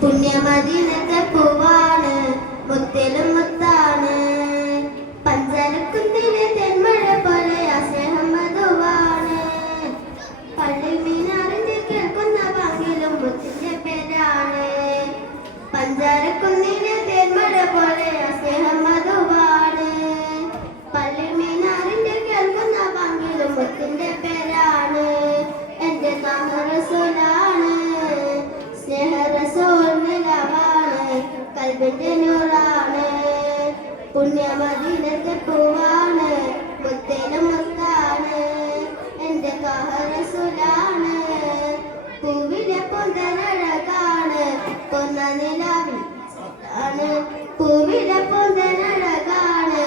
പുണ്യമദീനത്തെ പൂവാണ്, മുത്തിലും മുത്താണ്. പഞ്ചരക്കുന്നിലെ തെന്മഴ പോലെ ആ സ്നേഹം മധുവാണ്. പള്ളി മീനാറിന്റെ കേൾക്കുന്ന വാങ്ങിലും മുത്തിന്റെ പേരാണ്. പഞ്ചാരക്കുന്നിലെ തെന്മഴ പോലെ ആ സ്നേഹം മധുവാണ്. പള്ളി മീനാറിന്റെ കേൾക്കുന്ന വാങ്ങിലും മുത്തിന്റെ പേരാണ്. എന്റെ റസൂലാണ്, സ്നേഹ റസൂൽ നിലവാണ്, കൽബിന്റെ നൂറാണ്. പുണ്യമദീനത്തെ പൂവാണ്, മുത്തേലും മുത്താണ്. എന്റെ റസൂലാണ്, പൂവിലെ പൊന്തനഴകാണ്, കൊന്ന നിലാവിലാണ്. പൂവിലെ പൊന്തനഴകാണ്,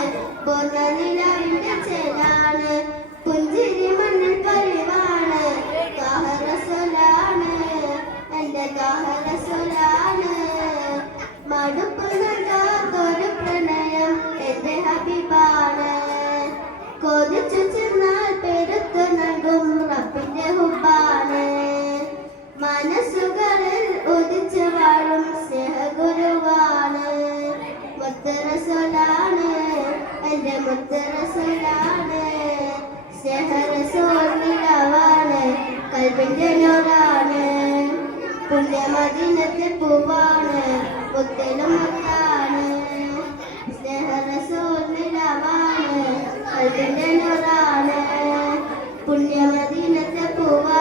കൊന്ന നിലാവിന്റെ ചേലാണ്. പുഞ്ചിരി മണ്ണിൽ പരിവാണ്, റസൂലാണ്, എന്റെ റസൂലാണ്. മടുപ്പ് നൽകാത്തൊരു പ്രണയം എന്റെ ഹബീബാണ്. കൊതിച്ചു ചെന്നാൽ പെരുത്തു നൽകും റബ്ബിന്റെ ഹുബ്ബാണ്. മനസ്സുകളിൽ ഉദിച്ചു വാഴും സ്നേഹഗുരുവാണ്. മുത്ത് റസൂലാണ്, എന്റെ മുത്ത് റസൂലാണ്. സ്നേഹ റസൂൽ നിലവാണ്, കൽബിന്റെ നൂറാണ്. പുണ്യമദീനത്തെ പൂവാണ്, മുത്തിലും മുത്താണ്. സ്നേഹ റസൂൽ നിലവാണ്, കൽബിന്റെ നൂറാണ്. പുണ്യമദീനത്തെ പൂവാണ്.